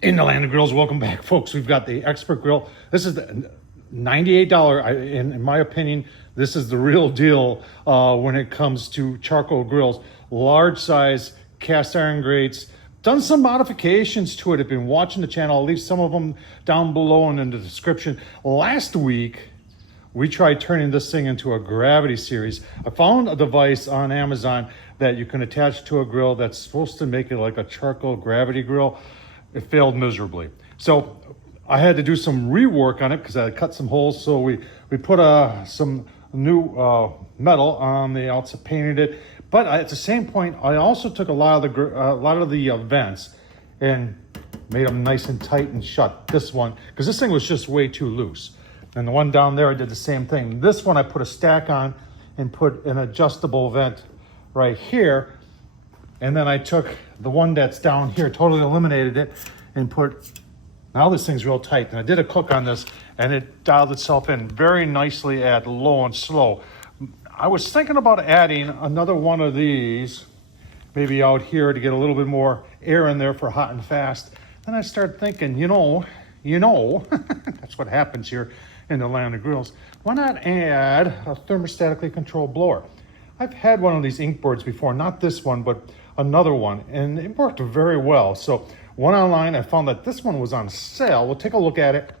In the land of grills, welcome back, folks. We've got the Expert Grill. This is the $98. In my opinion, this is the real deal when it comes to charcoal grills. Large size cast iron grates. Done some modifications to it. I've been watching the channel. I'll leave some of them down below and in the description. Last week, we tried turning this thing into a gravity series. I found a device on Amazon that you can attach to a grill that's supposed to make it like a charcoal gravity grill. It failed miserably. So I had to do some rework on it because I had cut some holes. So we put some new metal on the outside, painted it. But at the same point, I also took a lot of the vents and made them nice and tight and shut. This one, because this thing was just way too loose. And the one down there, I did the same thing. This one, I put a stack on and put an adjustable vent right here. And then I took the one that's down here, totally eliminated it, and now this thing's real tight. And I did a cook on this, and it dialed itself in very nicely at low and slow. I was thinking about adding another one of these, maybe out here to get a little bit more air in there for hot and fast. Then I started thinking, you know, that's what happens here in the land of grills. Why not add a thermostatically controlled blower? I've had one of these Inkbirds before, not this one, but another one, and it worked very well. So went online, I found that this one was on sale. We'll take a look at it,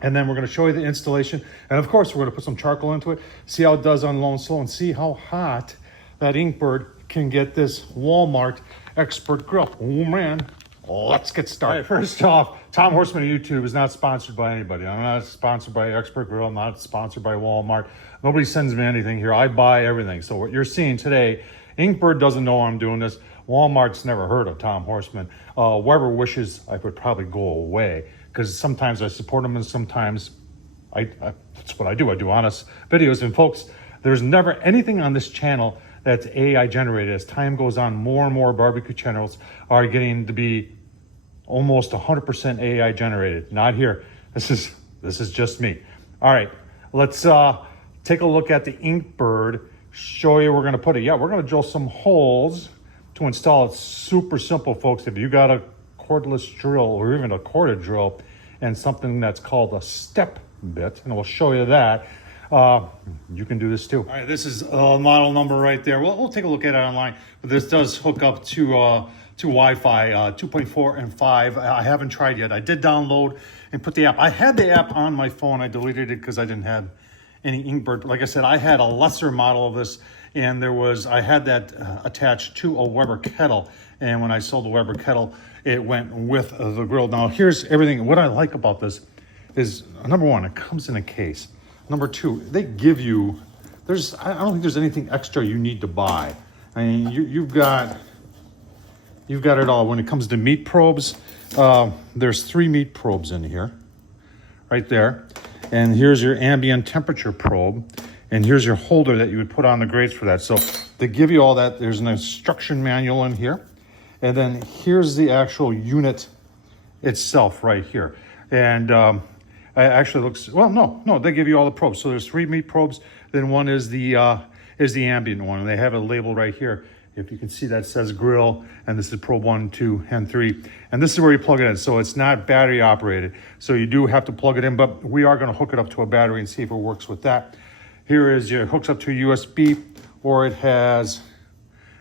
and then we're gonna show you the installation. And of course, we're gonna put some charcoal into it, see how it does on low and slow, and see how hot that Inkbird can get this Walmart Expert Grill. Oh man, let's get started. Right, first off, Tom Horsman of YouTube is not sponsored by anybody. I'm not sponsored by Expert Grill, I'm not sponsored by Walmart. Nobody sends me anything here. I buy everything. So what you're seeing today, Inkbird doesn't know I'm doing this. Walmart's never heard of Tom Horsman. Weber wishes I would probably go away because sometimes I support him and sometimes that's what I do. I do honest videos. And folks, there's never anything on this channel that's AI generated. As time goes on, more and more barbecue channels are getting to be almost 100% AI generated. Not here. This is just me. All right, let's take a look at the Inkbird. Show you where we're going to put it. Yeah, we're going to drill some holes to install it. Super simple, folks. If you got a cordless drill or even a corded drill and something that's called a step bit, and we'll show you that, you can do this too. All right, this is a model number right there. We'll take a look at it online, but this does hook up to Wi-Fi 2.4 and 5. I haven't tried yet. I did download and put the app. I had the app on my phone. I deleted it because I didn't have any Inkbird. Like I said, I had a lesser model of this, and I had that attached to a Weber kettle. And when I sold the Weber kettle, it went with the grill. Now here's everything. What I like about this is, number one, it comes in a case. Number two, they give you, I don't think there's anything extra you need to buy. I mean, you've got it all. When it comes to meat probes, there's 3 meat probes in here, right there. And here's your ambient temperature probe. And here's your holder that you would put on the grates for that. So they give you all that. There's an instruction manual in here. And then here's the actual unit itself right here. And it actually looks, well, no, they give you all the probes. So there's 3 meat probes. Then one is the ambient one. And they have it labeled right here. If you can see, that says grill, and this is probe 1, 2, and 3. And this is where you plug it in. So it's not battery operated. So you do have to plug it in, but we are gonna hook it up to a battery and see if it works with that. Here is your, hooks up to USB, or it has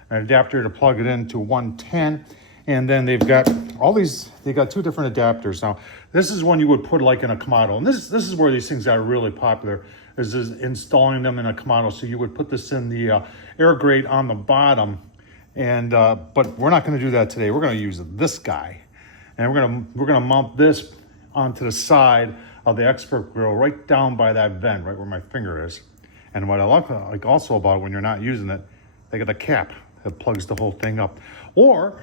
an adapter to plug it into 110. And then they've got all these, they got 2 different adapters. Now, this is one you would put like in a Kamado. And this is where these things are really popular, is installing them in a Kamado. So you would put this in the air grate on the bottom. And but we're not gonna do that today. We're gonna use this guy. And we're gonna mount this onto the side of the Expert Grill, right down by that vent, right where my finger is. And what I like also about it, when you're not using it, they got a cap that plugs the whole thing up. Or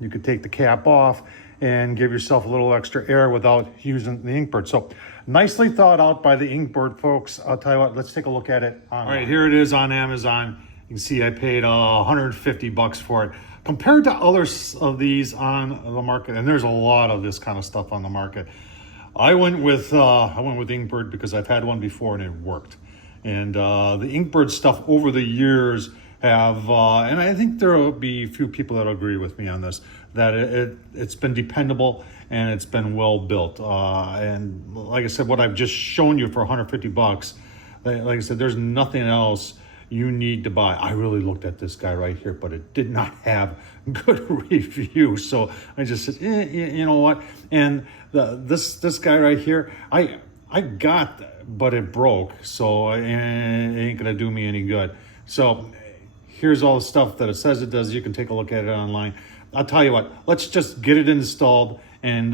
you could take the cap off and give yourself a little extra air without using the Inkbird. So nicely thought out by the Inkbird, folks. I'll tell you what, let's take a look at it. All right, here it is on Amazon. You can see I paid $150 for it. Compared to others of these on the market, and there's a lot of this kind of stuff on the market, I went with Inkbird because I've had one before and it worked. And the Inkbird stuff over the years have, and I think there will be a few people that agree with me on this, that it's been dependable and it's been well built. And like I said, what I've just shown you for 150 bucks, like I said, there's nothing else you need to buy. I really looked at this guy right here, but it did not have good review. So I just said, you know what? And this guy right here, I got, but it broke. So it ain't gonna do me any good. So here's all the stuff that it says it does. You can take a look at it online. I'll tell you what, let's just get it installed and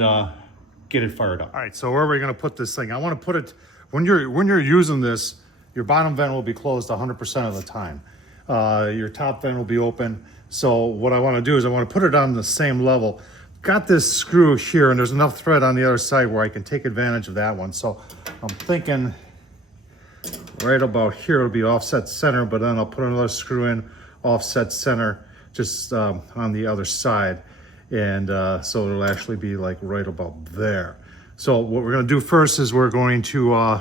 get it fired up. All right, so where are we gonna put this thing? I wanna put it, when you're using this, your bottom vent will be closed 100% of the time. Your top vent will be open. So what I wanna do is I wanna put it on the same level. Got this screw here and there's enough thread on the other side where I can take advantage of that one. So I'm thinking right about here it'll be offset center, but then I'll put another screw in offset center just on the other side. And so it'll actually be like right about there. So what we're gonna do first is we're going to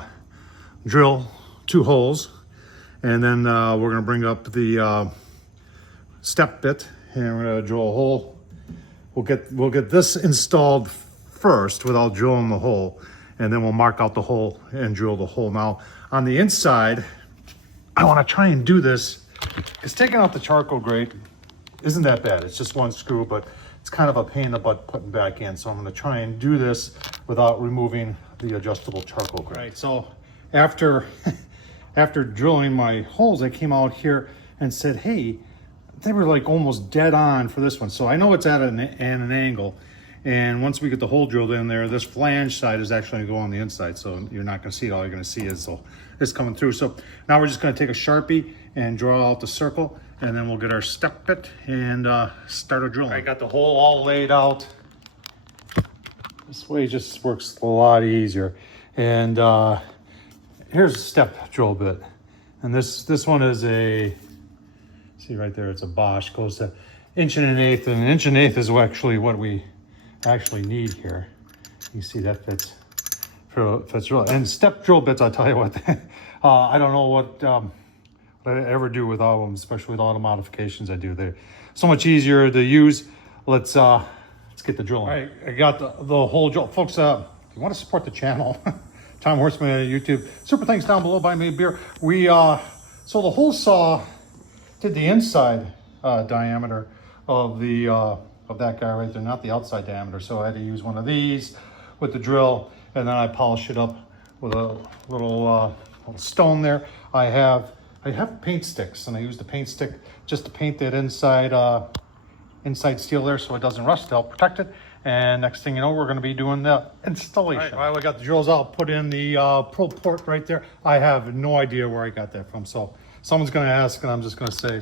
drill 2 holes, and then we're gonna bring up the step bit and we're gonna drill a hole. We'll get this installed first without drilling the hole, and then we'll mark out the hole and drill the hole. Now on the inside, I wanna try and do this, because taking out the charcoal grate isn't that bad. It's just 1 screw, but it's kind of a pain in the butt putting back in. So I'm gonna try and do this without removing the adjustable charcoal grate. Right, so after drilling my holes, I came out here and said, hey, they were like almost dead on for this one. So I know it's at an angle. And once we get the hole drilled in there, this flange side is actually gonna go on the inside. So you're not gonna see it. All you're gonna see is this coming through. So now we're just gonna take a Sharpie and draw out the circle, and then we'll get our step bit and start our drilling. I got the hole all laid out. This way just works a lot easier. And here's a step drill bit. And this one is a, see right there, it's a Bosch, goes to 1.1 and 1.1 is actually what we actually need here. You see that fits really. And step drill bits, I'll tell you what, I don't know what I ever do without them, especially with all the modifications I do. They're so much easier to use. Let's get the drilling. All right, I got the whole drill. Folks, if you want to support the channel, Tom Horsman on YouTube, super thanks down below, buy me a beer. So the hole saw did the inside diameter of that guy right there, not the outside diameter. So I had to use one of these with the drill, and then I polish it up with a little stone there. I have paint sticks, and I use the paint stick just to paint that inside steel there so it doesn't rust, to help protect it. And next thing you know, we're gonna be doing the installation. All right, while I got the drills out, put in the probe port right there. I have no idea where I got that from. So someone's gonna ask, and I'm just gonna say,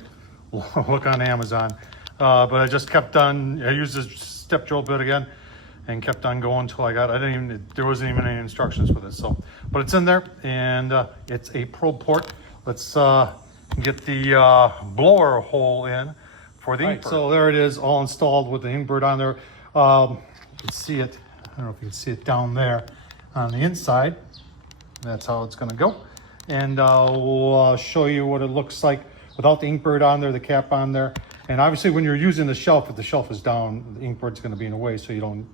look on Amazon. But I just kept on, I used this step drill bit again and kept on going until there wasn't even any instructions for this. So, but it's in there, and it's a probe port. Let's get the blower hole in for the Inkbird. So there it is, all installed with the Inkbird on there. You can see it, I don't know if you can see it down there on the inside. That's how it's gonna go. And we'll show you what it looks like without the Inkbird on there, the cap on there. And obviously when you're using the shelf, if the shelf is down, the Inkbird's gonna be in the way, so you don't,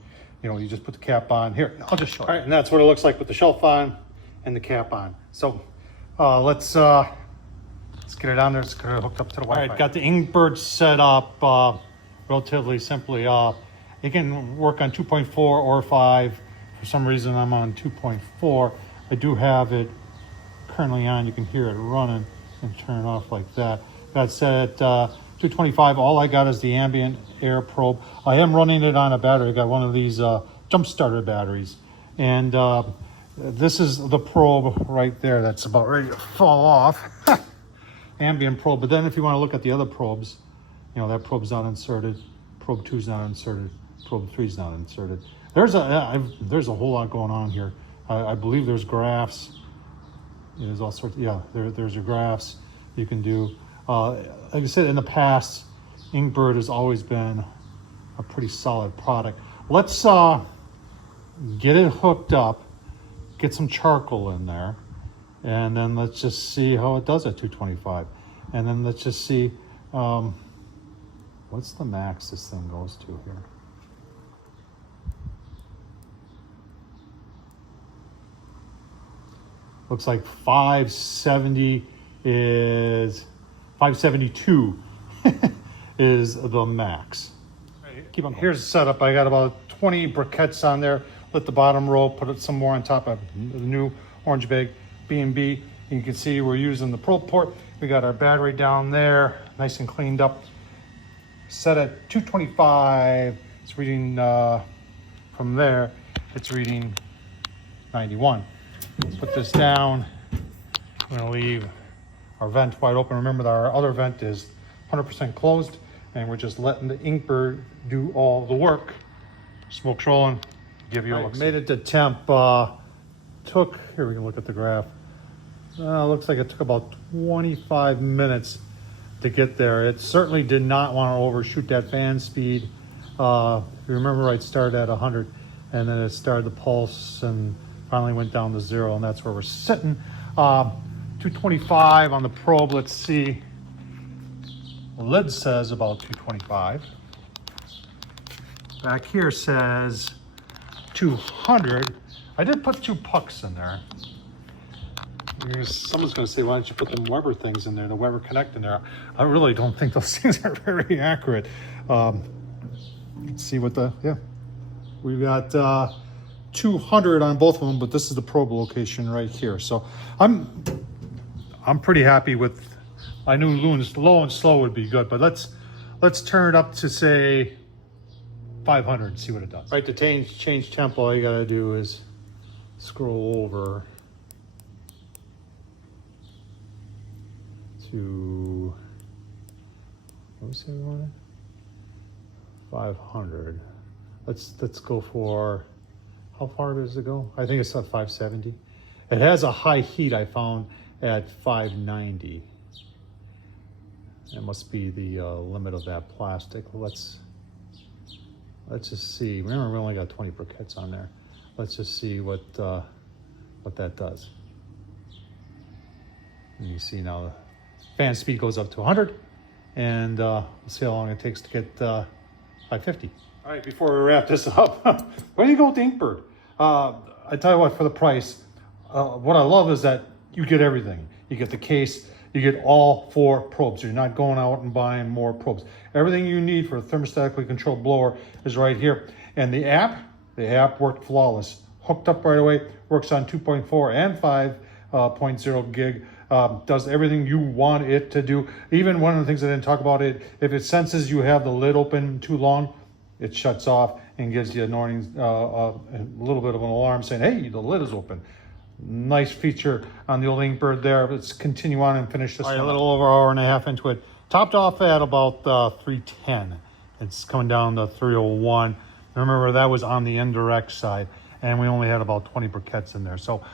you just put the cap on. Here, I'll just show you. All right, and that's what it looks like with the shelf on and the cap on. So let's get it on there. It's hooked up to the Wi-Fi. All right, got the Inkbird set up relatively simply. It can work on 2.4 or 5. For some reason, I'm on 2.4. I do have it currently on. You can hear it running and turn off like that. That's set at 225. All I got is the ambient air probe. I am running it on a battery. I got one of these jump starter batteries. And this is the probe right there that's about ready to fall off. Ambient probe. But then if you want to look at the other probes, that probe's not inserted. Probe 2's not inserted. Probe 3's not inserted. There's a whole lot going on here. I believe there's graphs. There's all sorts. There's your graphs you can do. Like I said, in the past, Inkbird has always been a pretty solid product. Let's get it hooked up, get some charcoal in there, and then let's just see how it does at 225. And then let's just see, what's the max this thing goes to here? Looks like 570 is 572 is the max. Keep on. Here's the setup. I got about 20 briquettes on there. Lit the bottom row, put some more on top of the new orange bag B&B. You can see we're using the probe port. We got our battery down there, nice and cleaned up. Set at 225. It's reading from there. It's reading 91. Let's put this down. I'm gonna leave our vent wide open. Remember that our other vent is 100% closed, and we're just letting the Inkbird do all the work. Smoke's rolling. Give you a look. Made it to temp. Here we can look at the graph. Looks like it took about 25 minutes to get there. It certainly did not want to overshoot that fan speed. If you remember, it started at 100, and then it started the pulse and finally went down to 0, and that's where we're sitting. 225 on the probe. Let's see. The lid says about 225. Back here says 200. I did put 2 pucks in there. Someone's going to say, why don't you put the Weber things in there, the Weber Connect in there? I really don't think those things are very accurate. Let's see what we've got 200 on both of them, but this is the probe location right here. So I'm pretty happy with. I knew low and slow would be good, but let's turn it up to say 500 and see what it does. Right, to change temp, all you gotta do is scroll over to, what was it on? 500. Let's go for, how far does it go? I think it's at 570. It has a high heat I found at 590. That must be the limit of that plastic. Let's just see. Remember, we only got 20 briquettes on there. Let's just see what that does. And you see now the fan speed goes up to 100, and we'll see how long it takes to get 550. All right, before we wrap this up, where do you go with the Inkbird? I tell you what, for the price, what I love is that you get everything. You get the case, you get all 4 probes. You're not going out and buying more probes. Everything you need for a thermostatically controlled blower is right here. And the app worked flawless. Hooked up right away, works on 2.4 and 5.0 gig. Does everything you want it to do. Even one of the things I didn't talk about, if it senses you have the lid open too long, it shuts off and gives you a little bit of an alarm saying, hey, the lid is open. Nice feature on the old Inkbird there. Let's continue on and finish this one. A little over an hour and a half into it. Topped off at about 310. It's coming down to 301. Remember, that was on the indirect side, and we only had about 20 briquettes in there. So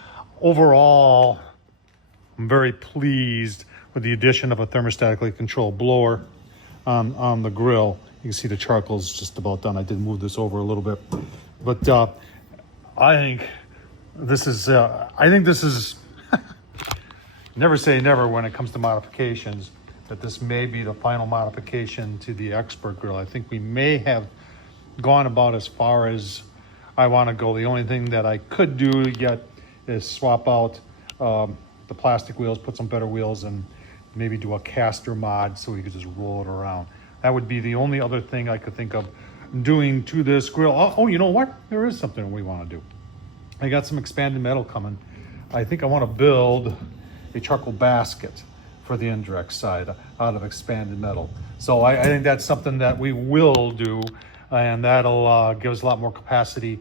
overall, I'm very pleased with the addition of a thermostatically controlled blower on the grill. You can see the charcoal's just about done. I did move this over a little bit, but I think this is never say never when it comes to modifications, that this may be the final modification to the Expert grill. I think we may have gone about as far as I want to go. The only thing that I could do yet is swap out the plastic wheels, put some better wheels, and maybe do a caster mod so we could just roll it around. That would be the only other thing I could think of doing to this grill. Oh, you know what? There is something we want to do. I got some expanded metal coming. I think I want to build a charcoal basket for the indirect side out of expanded metal. So I think that's something that we will do, and that'll give us a lot more capacity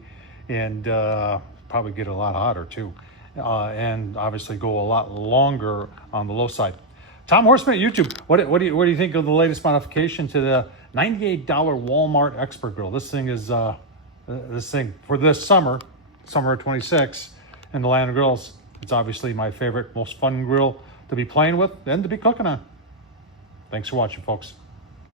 and probably get it a lot hotter too. And obviously go a lot longer on the low side. Tom Horsman, YouTube. What do you think of the latest modification to the $98 Walmart Expert grill? This thing is this thing for this summer of 26 in the land of grills. It's obviously my favorite, most fun grill to be playing with and to be cooking on. Thanks for watching, folks.